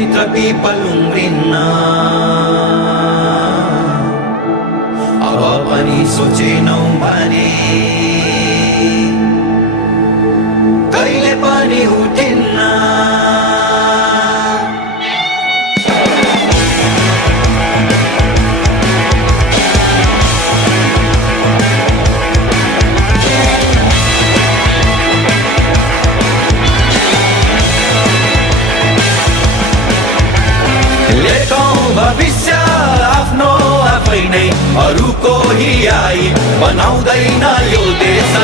भित्र पिपल उम्रिन्न अब पनि सोचेनौ भने कहिले पनि उठिन्न भविष्य आफ्नो आफै नै अरूको हियाई बनाउँदैन यो देश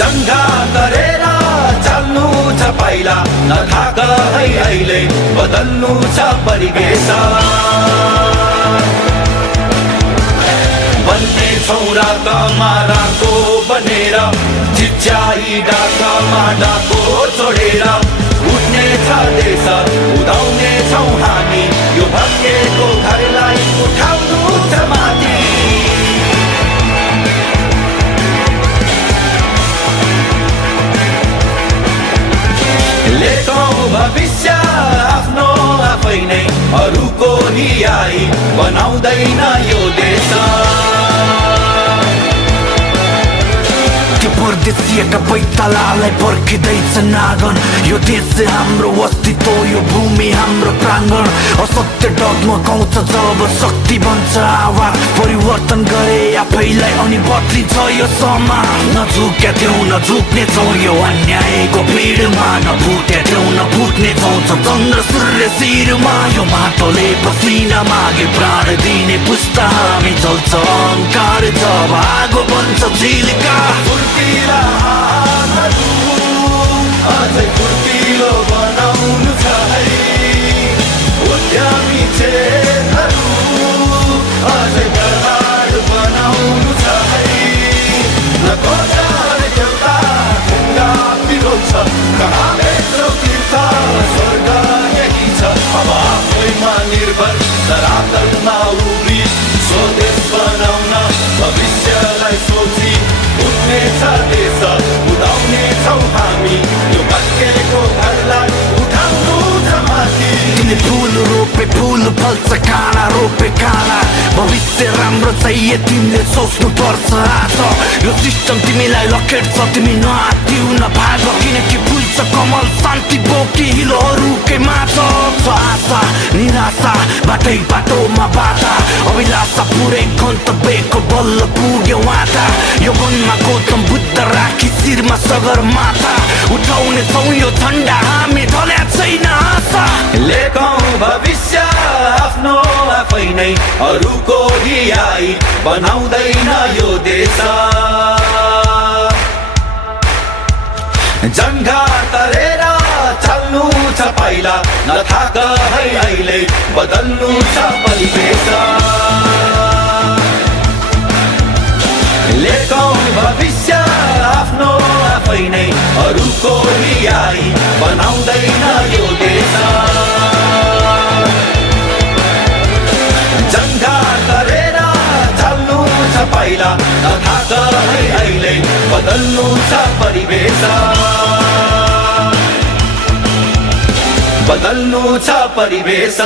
जङ्गा गरेर चल्नु छ पाइला नथाक है अहिले बदल्नु छ परिवेश बन्ने छौरा कमाराको बनेर चिच्याई डाकामा डाको छोडेर उठ्ने छ देश उदाउने छौँ हामी यो भत्केको घरलाई उठाउनु छ माथि लेखौँ भविष्य आफ्नो आफै नै अरूको हियाई बनाउँदैन यो देश परदेशिएका पैतालालाई पर्खिँदैछ नागन यो देश हाम्रो अस्तित्व यो भूमि हाम्रो प्राङ्गण असत्य डगमगाउँछ जब शक्ति बन्छ आवाज परिवर्तन गरे आफैलाई अनि बदलिन्छ यो समाज नझुक्या थियौ नझुक्ने छौँ यो अन्यायको भिडमा नफुट्या थियौ नफुट्ने छौँ चन्द्र सूर्य शिरमा यो माटोले पसिना मागे प्राण दिने पुस्ता हामी चल्छ अहङ्कार जब आगो बन्छ झिल्का अझै फुर्तिलो बनाउनु छ है उद्यमी चेतहरू अझै बर्बाद बनाउनु छ है नकोजार एउटा ढुङ्गा पिरोल्छ कहाँ भेट्छौ तीर्थ स्वर्ग यही छ अब आफैमा निर्भर धरातलमा उभि स्वदेश बनाउन भविष्यलाई सोची उठ्ने छ देश उदाउने छौँ हामी यो भत्केको घरलाई उठाउनु छ माथि तिमीले फुल रोपे फुल फल्छ काँडा रोपे काँडा भविष्य राम्रो चाहिए तिमीले सोच्नु पर्छ आज यो सिस्टम तिमीलाई लखेट्छ तिमी नआत्तिउ नभाग किनकि फुल्छ कमल शान्ति बोकी हिलोहरूकै माछ छ आशा निराशा बाटै बाटोमा बाधा अभिलाषा पुरै गन्तव्यको बल्ल पुग्यो वादा यो वनमा गौतम बुद्ध राखी शिरमा सगरमाथा उठाउने छौँ यो झन्डा हामी ढल्या छैन आशा लेखौँ भविष्य आफ्नो आफै नै अरूको हियाई बनाउँदैन यो देश जङ्गा तरेर चल्नु छ पाइला नथाक है अहिले बदल्नु छ परिवेश लेखौँ भविष्य आफ्नो आफै नै अरूको हियाई बनाउँदैन यो देश जङ्गा गरेर चल्नु छ पाइला नथाक है अहिले बदल्नु छ परिवेश बदल्नु छ परिवेश